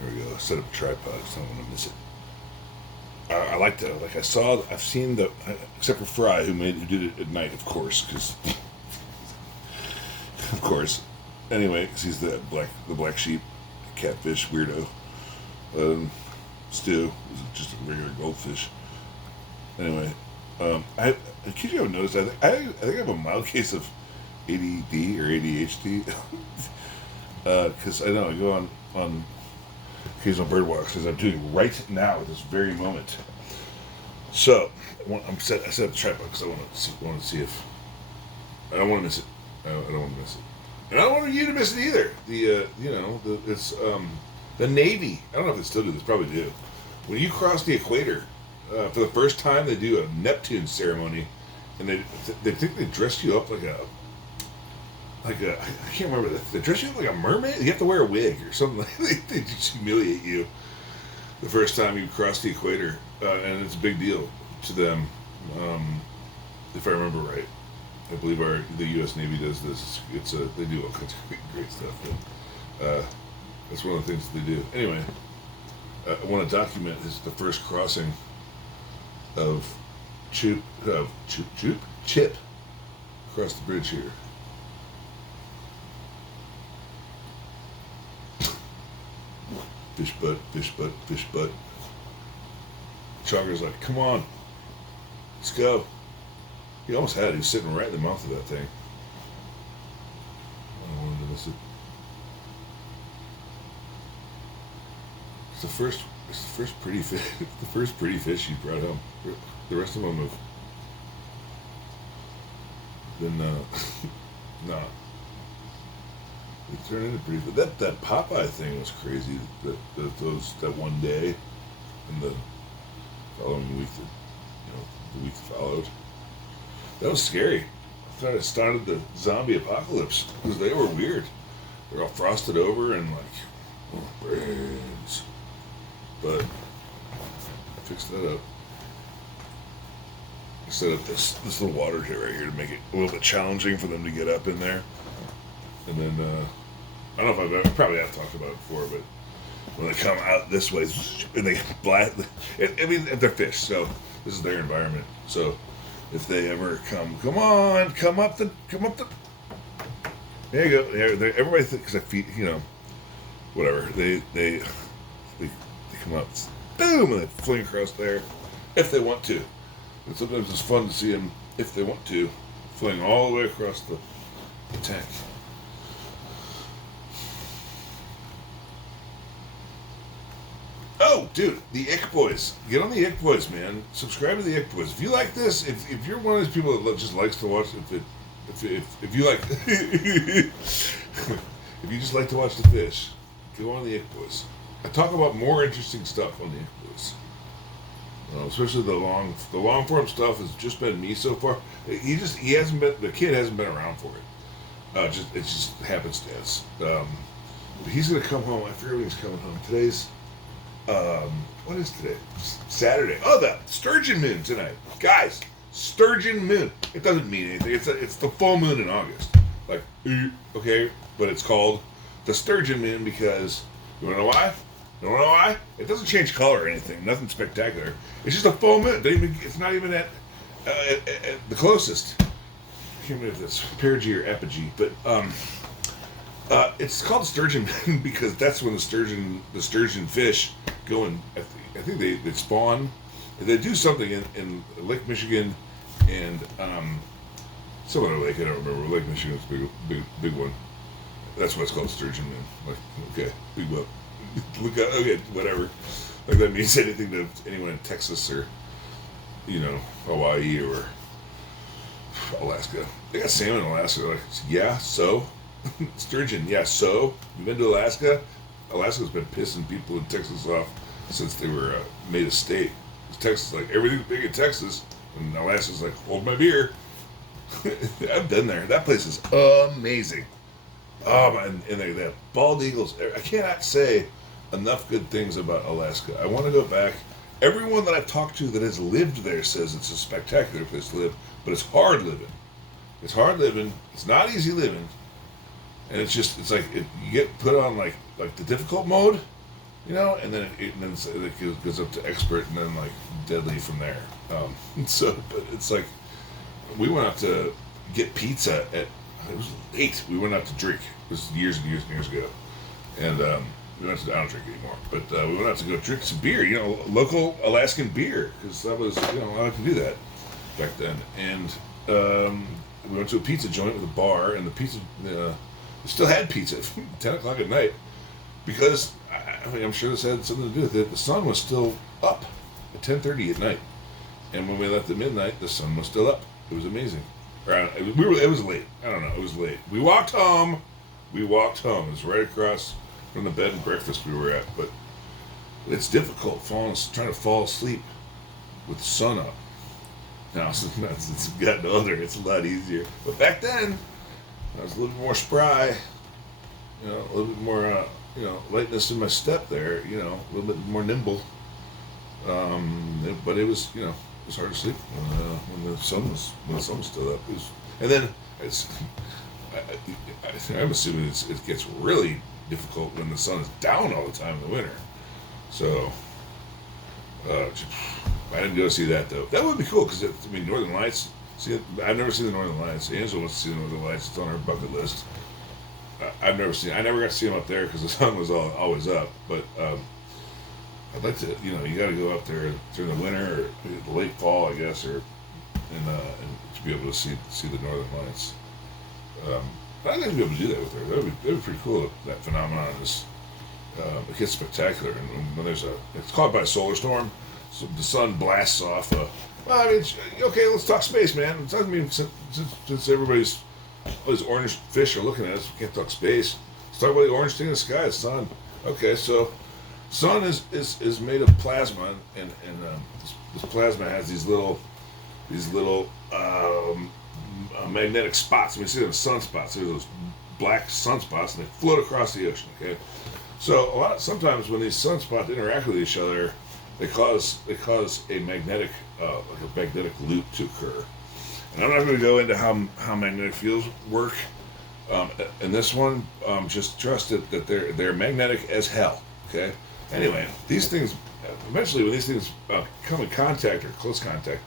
There we go. Set up a tripod because I don't want to miss it. I like to, I've seen except for Fry, who did it at night, of course, because, of course. Anyway, because he's the black sheep, catfish weirdo. Stu is just a regular goldfish. Anyway, I kid you, I've noticed. I think I have a mild case of ADD or ADHD. Because I know I go on occasional bird walks, as I'm doing right now at this very moment. So I set up the tripod because I want to see if I don't want to miss it. I don't want to miss it, and I don't want you to miss it either. It's the Navy. I don't know if they still do this. Probably do. When you cross the equator for the first time, they do a Neptune ceremony, and they think they dress you up like a I can't remember. They dress you up like a mermaid. You have to wear a wig or something. They just humiliate you the first time you cross the equator, and it's a big deal to them. If I remember right, I believe the U.S. Navy does this. They do all kinds of great stuff. But, that's one of the things that they do. Anyway, I want to document the first crossing of Chip across the bridge here. Fish butt, fish butt, fish butt. Chonger's like, come on, let's go. He almost had it. He was sitting right in the mouth of that thing. I don't want to miss it. It's the first pretty fish. The first pretty fish you brought home. The rest of them have been not. They turned into pretty. But that Popeye thing was crazy. That one day, and the following week, the week that followed. That was scary. I thought it started the zombie apocalypse because they were weird. They're all frosted over and brains. But I fixed that up. I set up this little water hit right here to make it a little bit challenging for them to get up in there. And then, I don't know if I probably have talked about it before, but when they come out this way, and they blast, they're fish, so this is their environment. So if they ever come up the, there you go. Everybody thinks I feed, whatever. They come up, boom, and they fling across there if they want to. And sometimes it's fun to see them, if they want to, fling all the way across the tank. Oh, dude, the Ick Boys. Get on the Ick Boys, man. Subscribe to the Ick Boys. If you like this, if you're one of those people that just likes to watch, if you like, if you just like to watch the fish, go on the Ick Boys. I talk about more interesting stuff on the Ick Boys. Especially the long form stuff has just been me so far. The kid hasn't been around for it. It's just happenstance. But he's gonna come home. I forget when he's coming home. Today's. What is today? Saturday. Oh, the sturgeon moon tonight, guys. Sturgeon moon. It doesn't mean anything. It's the full moon in August. Like, okay, but it's called the sturgeon moon because you wanna know why? You wanna know why? It doesn't change color or anything. Nothing spectacular. It's just a full moon. It's not even at the closest. I can't remember if it's perigee or apogee, but it's called sturgeon because that's when the sturgeon fish go and I think they spawn. They do something in Lake Michigan and some other lake I don't remember. Lake Michigan's big one. That's why it's called sturgeon. Like, okay, big whoop. Look out, okay, whatever. Like that means anything to anyone in Texas or Hawaii or Alaska. They got salmon in Alaska. Like, yeah, so. Sturgeon, yeah, so you've been to Alaska? Alaska's been pissing people in Texas off since they were made a state. Texas, like, everything's big in Texas, and Alaska's like, hold my beer. I've been there. That place is amazing. Oh, and they have bald eagles. I cannot say enough good things about Alaska. I want to go back. Everyone that I've talked to that has lived there says it's a spectacular place to live, but it's hard living. It's hard living. It's not easy living. And it's like you get put on like the difficult mode, and then it goes up to expert and then like deadly from there. But it's like we went out to get pizza at it was late. We went out to drink. This was years and years and years ago, and we went to I don't drink anymore, but we went out to go drink some beer. Local Alaskan beer because that was I like to do that back then, and we went to a pizza joint with a bar, and the pizza we still had pizza at 10 o'clock at night because I'm sure this had something to do with it. The sun was still up at 10:30 at night, and when we left at midnight, the sun was still up. It was amazing. It was late. I don't know. It was late. We walked home. It was right across from the bed and breakfast we were at. But it's difficult trying to fall asleep with the sun up. Now, since it's gotten older, it's a lot easier. But back then, I was a little bit more spry. A little bit more, lightness in my step there. A little bit more nimble. But it was, it was hard to sleep when the sun was still up. And then I'm assuming it gets really difficult when the sun is down all the time in the winter. So I didn't go see that though. That would be cool because Northern Lights. I've never seen the Northern Lights. Angela wants to see the Northern Lights. It's on her bucket list. I never got to see them up there because the sun was always up. But I'd like to, you got to go up there during the winter or the late fall, I guess, and to be able to see the Northern Lights. But I'd like to be able to do that with her. That'd be pretty cool. If that phenomenon is it gets spectacular, and when it's caused by a solar storm, so the sun blasts off. Okay, let's talk space, man. It doesn't mean since everybody's all these orange fish are looking at us, we can't talk space. Let's talk about the orange thing in the sky, the sun. Okay, so sun is made of plasma, and this plasma has these little magnetic spots. We see them as sunspots. They're those black sunspots, and they float across the ocean. Okay, so sometimes when these sunspots interact with each other, they cause a magnetic loop to occur. And I'm not going to go into how magnetic fields work in this one. Just trust it that they're magnetic as hell. Okay. Anyway, these things eventually, when these things come in contact or close contact,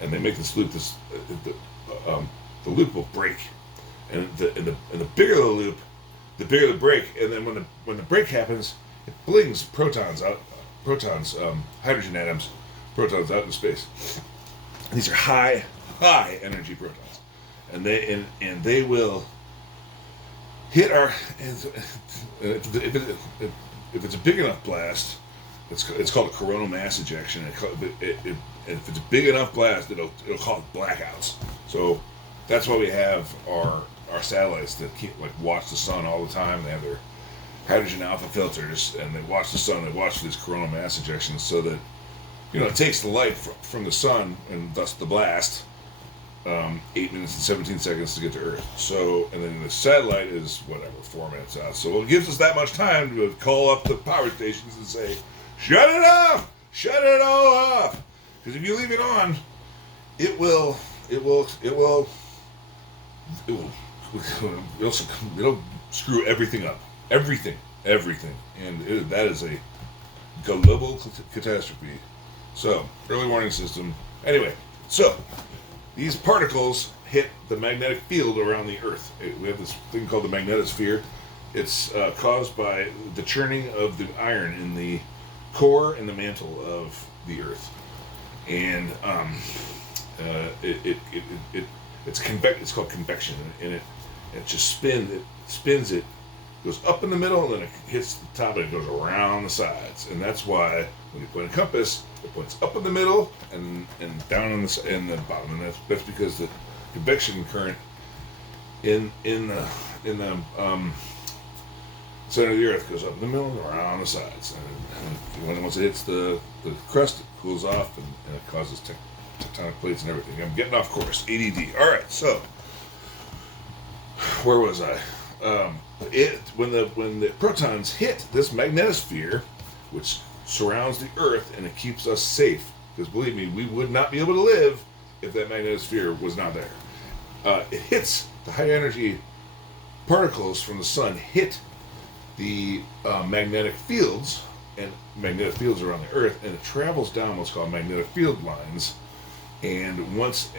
and they make this loop, the loop will break, and the bigger the loop, the bigger the break, and then when the break happens, it flings hydrogen atoms, protons out into space. And these are high energy protons, and they will hit our. If it's a big enough blast, it's called a coronal mass ejection. If it's a big enough blast, it'll cause blackouts. So that's why we have our satellites that watch the sun all the time. They have their hydrogen alpha filters, and they watch the sun. They watch these coronal mass ejections, so that it takes the light from the sun and thus the blast 8 minutes and 17 seconds to get to Earth. So, and then the satellite is 4 minutes out. So it gives us that much time to call up the power stations and say, "Shut it off! Shut it all off!" Because if you leave it on, it'll screw everything up. Everything. And that is a global catastrophe. So, early warning system. Anyway, so these particles hit the magnetic field around the Earth. We have this thing called the magnetosphere. It's caused by the churning of the iron in the core and the mantle of the Earth, and it's called convection, and it just spins it goes up in the middle, and then it hits the top, and it goes around the sides, and that's why when you point a compass, it points up in the middle and down in the bottom, and that's because the convection current in the center of the Earth goes up in the middle and around the sides, and once it hits the crust, it cools off, and it causes tectonic plates and everything. I'm getting off course. ADD. All right, so where was I? When the protons hit this magnetosphere, which surrounds the Earth, and it keeps us safe, because believe me, we would not be able to live if that magnetosphere was not there. It hits the high energy particles from the sun hit the magnetic fields and magnetic fields around the Earth, and it travels down what's called magnetic field lines, and once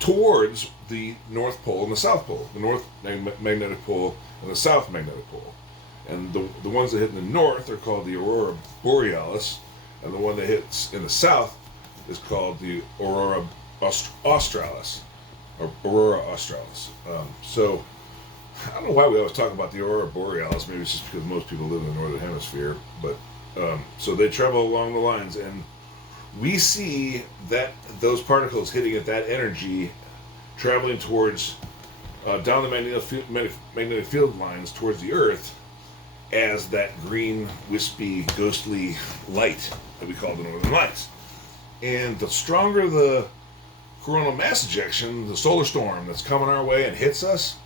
towards the North Pole and the South Pole, the North magnetic pole and the South magnetic pole. And the ones that hit in the north are called the aurora borealis, and the one that hits in the south is called the aurora australis, or aurora australis. So I don't know why we always talk about the aurora borealis. Maybe it's just because most people live in the northern hemisphere. But so they travel along the lines, and we see that those particles hitting at that energy, traveling towards down the magnetic field lines towards the Earth, as that green, wispy, ghostly light that we call the northern lights. And the stronger the coronal mass ejection, the solar storm that's coming our way and hits us,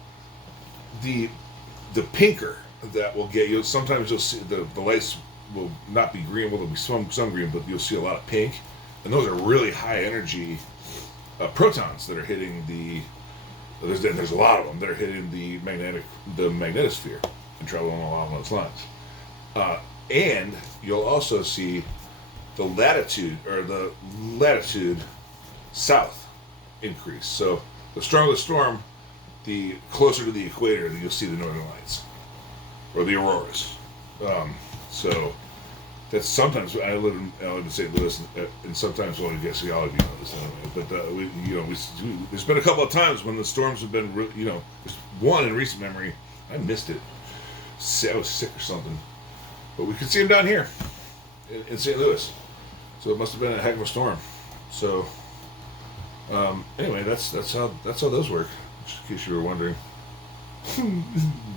the pinker that will get you. Sometimes you'll see the lights will not be green, well, there'll be some green, but you'll see a lot of pink, and those are really high energy protons that are hitting there's a lot of them that are hitting the magnetosphere and traveling along those lines. And you'll also see the latitude south increase. So the stronger the storm, the closer to the equator that you'll see the northern lights or the auroras. So that's sometimes I live in St. Louis, and sometimes I guess all of you know this anyway. But there's been a couple of times when the storms have been, there's one in recent memory. I missed it. I was sick or something, but we could see them down here in St. Louis. So it must have been a heck of a storm. So anyway, that's how those work. Just in case you were wondering.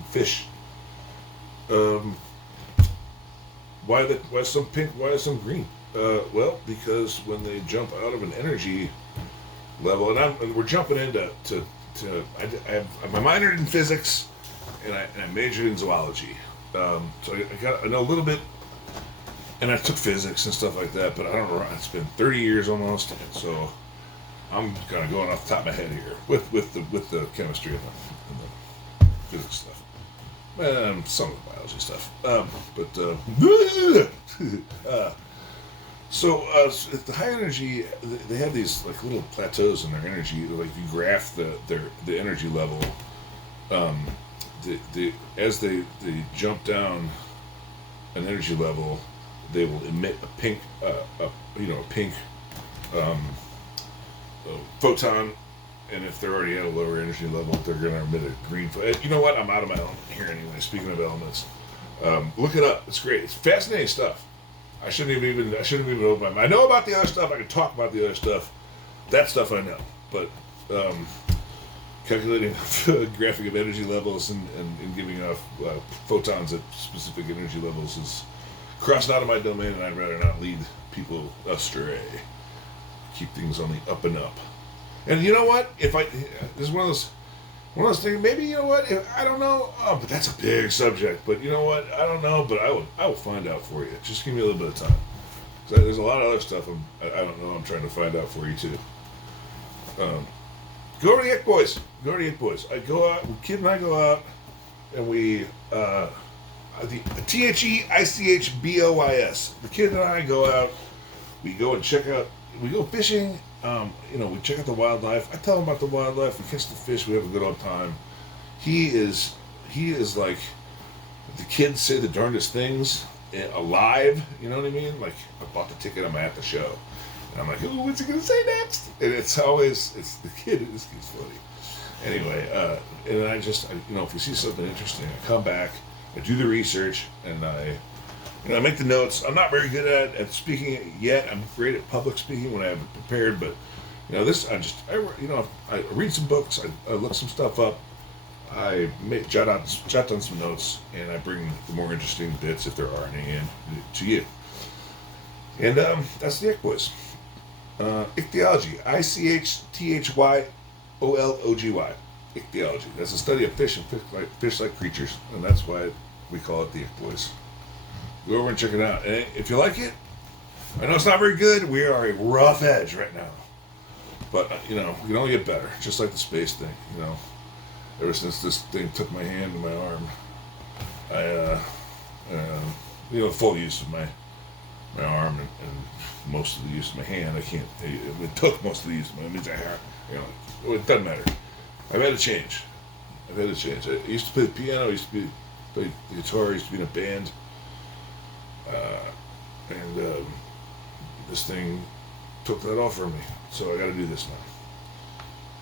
Fish. Why some pink? Why some green? Well, because when they jump out of an energy level, and we're jumping into I'm minored in physics, and I majored in zoology. So I know a little bit, and I took physics and stuff like that. But I don't know. It's been 30 years almost, and so I'm kind of going off the top of my head here with the chemistry and the physics stuff. Some of the biology stuff. So the high energy, they have these like little plateaus in their energy. Like if you graph the energy level, as they jump down an energy level, they will emit a pink photon. And if they're already at a lower energy level, they're going to emit a green. You know what? I'm out of my element here anyway. Speaking of elements, look it up. It's great. It's fascinating stuff. I shouldn't have even opened my mind. I know about the other stuff. I can talk about the other stuff. That stuff I know. But calculating graphic of energy levels and giving off photons at specific energy levels is crossing out of my domain, and I'd rather not lead people astray. Keep things on the up and up. And you know what? This is one of those things. Maybe you know what? I don't know. Oh, but that's a big subject. But you know what? I don't know. But I will find out for you. Just give me a little bit of time. So there's a lot of other stuff I don't know. I'm trying to find out for you too. Go to the Ick Boys. Go to the Ick Boys. I go out. Kid and I go out, and we the THEICHBOYS. The kid and I go out. We go and check out. We go fishing. We check out the wildlife. I tell him about the wildlife. We catch the fish. We have a good old time. He is like, the kids say the darndest things alive. You know what I mean? Like, I bought the ticket. I'm at the show, and I'm like, "Ooh, what's he gonna say next?" And it's the kid. This kid's funny. Anyway, and I just, if we see something interesting, I come back. I do the research, and I make the notes. I'm not very good at speaking yet. I'm great at public speaking when I have it prepared, but I read some books. I look some stuff up. I jot down some notes, and I bring the more interesting bits, if there are any, in to you. And that's the Ick Boys. Ichthyology. ICHTHYOLOGY. Ichthyology. That's the study of fish and fish-like creatures, and that's why we call it the Ick Boys. Go over and check it out. And if you like it, I know it's not very good. We are a rough edge right now. But, we can only get better. Just like the space thing, Ever since this thing took my hand and my arm, I, full use of my my arm and most of the use of my hand. I can't. It took most of the use of my. It means I have. It doesn't matter. I've had to change. I used to play the piano. I used to play the guitar. I used to be in a band. And this thing took that off from me. So I got to do this now.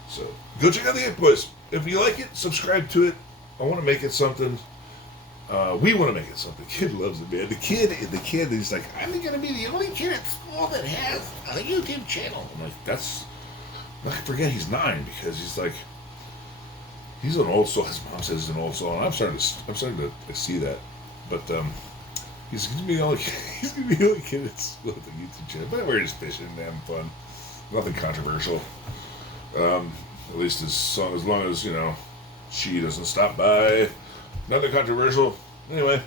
So go check out the It Boys. If you like it, subscribe to it. I want to make it something. We want to make it something. The kid loves it, man. The kid, he's like, I'm going to be the only kid at school that has a YouTube channel. I'm like, that's. I forget he's 9 because he's like, he's an old soul. His mom says he's an old soul, and I'm starting to see that. But he's gonna be the only kid at school with a YouTube channel. But we're just fishing and having fun. Nothing controversial. At least as long as she doesn't stop by. Nothing controversial. Anyway,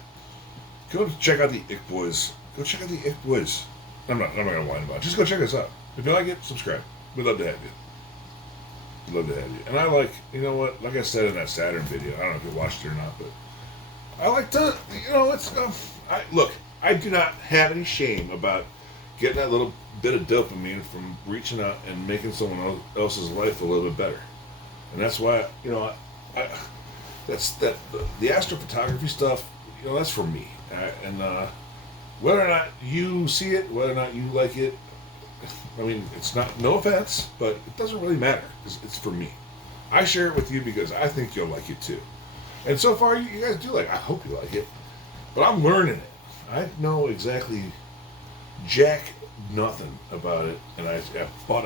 go check out the It Boys. Go check out the It Boys. I'm not gonna whine about it. Just go check us out. If you like it, subscribe. We'd love to have you. And I like, you know what? Like I said in that Saturn video, I don't know if you watched it or not, but I like to, look. I do not have any shame about getting that little bit of dopamine from reaching out and making someone else's life a little bit better. And that's why, the astrophotography stuff, that's for me. And whether or not you see it, whether or not you like it, I mean, it's not, no offense, but it doesn't really matter. It's for me. I share it with you because I think you'll like it too. And so far, you guys do like it. I hope you like it. But I'm learning it. I know exactly jack nothing about it. And I bought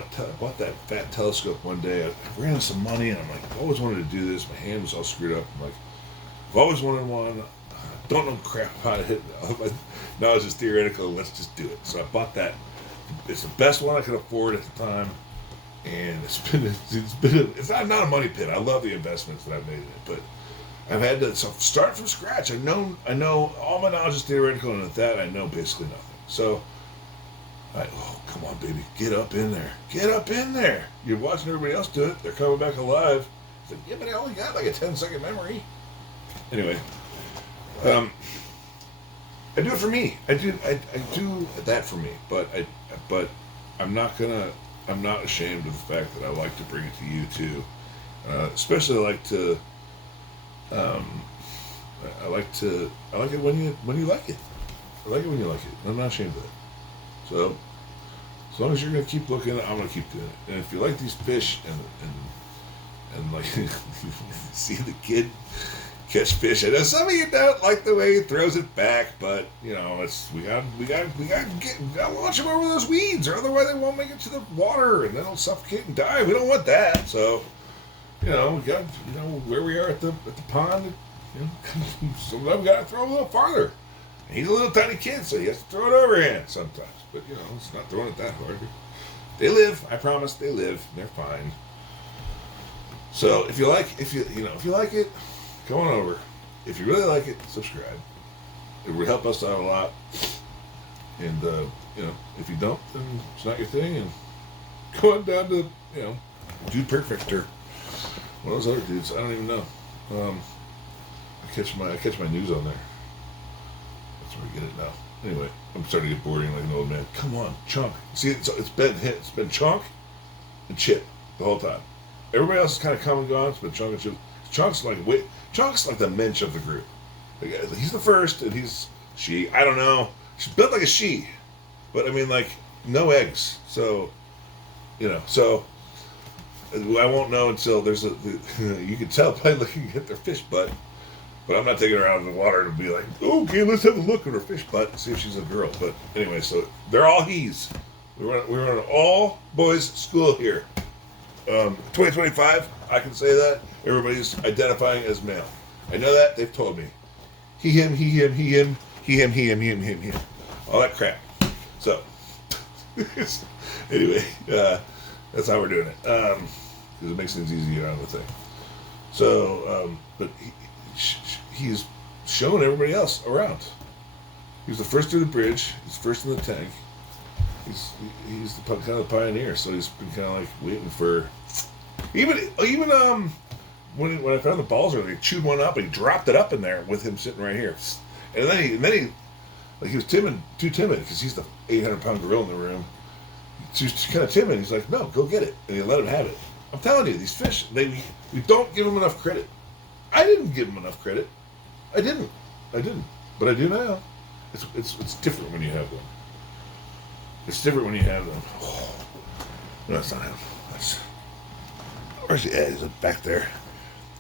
that fat telescope one day. I ran out of some money, and I'm like, I've always wanted to do this. My hand was all screwed up. I'm like, I've always wanted one. Don't know crap about it. No, it's just theoretical. Let's just do it. So I bought that. It's the best one I could afford at the time, and it's not a money pit. I love the investments that I've made in it, but I've had to start from scratch. I know all my knowledge is theoretical, and at that I know basically nothing. So, come on, baby, get up in there. You're watching everybody else do it. They're coming back alive. It's like, yeah, but I only got like a 10-second memory. Anyway, I do it for me. I do that for me, but I'm not ashamed of the fact that I like to bring it to you too. Especially I like it when you like it. I like it when you like it. I'm not ashamed of it. So as long as you're gonna keep looking, I'm gonna keep doing it. And if you like these fish and like see the kid catch fish. I know some of you don't like the way he throws it back, but we gotta launch him over those weeds, or otherwise they won't make it to the water, and then they'll suffocate and die. We don't want that. So, we got where we are at the pond. Sometimes we gotta throw him a little farther. And he's a little tiny kid, so he has to throw it overhand sometimes. But it's not throwing it that hard. They live. I promise, they live. They're fine. So if you like it. Come on over. If you really like it, subscribe. It would help us out a lot. And, if you don't, then it's not your thing. And go on down to, Dude Perfect or one of those other dudes. I don't even know. I catch my news on there. That's where we get it now. Anyway, I'm starting to get bored like an old man. Come on, Chunk. See, it's been Chunk and Chip the whole time. Everybody else is kind of come and gone. It's been Chunk and Chip. Chunk's like the mensch of the group. He's the first, and she. I don't know. She's built like a she, but I mean, like, no eggs. So, so I won't know until you can tell by looking at their fish butt. But I'm not taking her out of the water to be like, okay, let's have a look at her fish butt and see if she's a girl. But anyway, so they're all he's. We're on an all boys school here. 2025, I can say that. Everybody's identifying as male. I know that. They've told me. He, him, he, him, he, him, he, him, he, him, he, him, he, him. All that crap. So, anyway, that's how we're doing it. Because it makes things easier on the thing. So, but he's showing everybody else around. He was the first through the bridge. He's first in the tank. He's the kind of the pioneer. So he's been kind of like waiting for. Even when I found the balls earlier, he chewed one up and he dropped it up in there with him sitting right here. And then he Like he was too timid because he's the 800-pound gorilla in the room. He's kind of timid. He's like, no, go get it, and he let him have it. I'm telling you, these fish, we don't give them enough credit. I didn't give them enough credit. I didn't, but I do now. It's different when you have them. It's different when you have them. Oh, no, it's not him. That's where's he at? He's back there.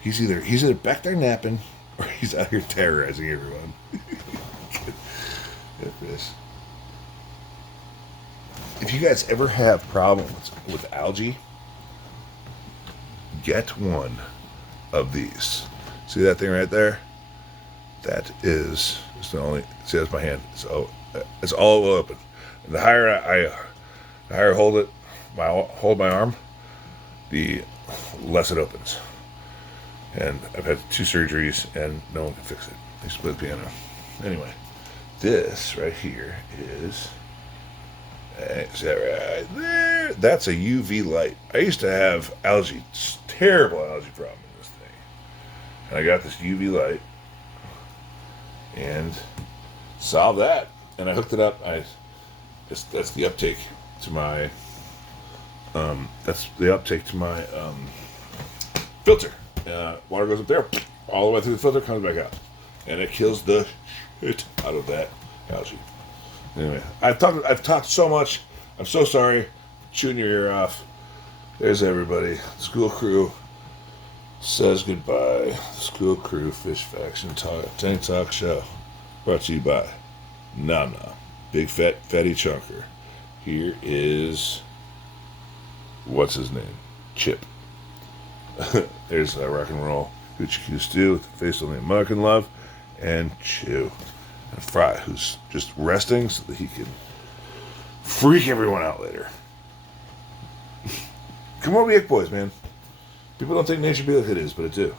He's either back there napping or he's out here terrorizing everyone. Get fish. If you guys ever have problems with algae, get one of these. See that thing right there? That is, it's the only, see that's my hand. It's all open. And the higher I hold it, hold my arm, the less it opens. And I've had 2 surgeries and no one can fix it. They split the piano. Anyway, this right here is that right there? That's a UV light. I used to have terrible algae problem in this thing. And I got this UV light and solved that. And I hooked it up. That's the uptake to my filter. Water goes up there, all the way through the filter, comes back out, and it kills the shit out of that algae. Anyway, I've talked so much. I'm so sorry, chewing your ear off. There's everybody. School crew says goodbye. School crew Fish Faction Tank Talk Show, brought to you by Nom Nom, Big Fatty Chunker. Here is what's his name, Chip. There's rock and roll Hoochie Coo Stew with the face only American love, and Chew. And Fry, who's just resting so that he can freak everyone out later. Come on, Yak Boys, man. People don't think nature be like it is, but it do.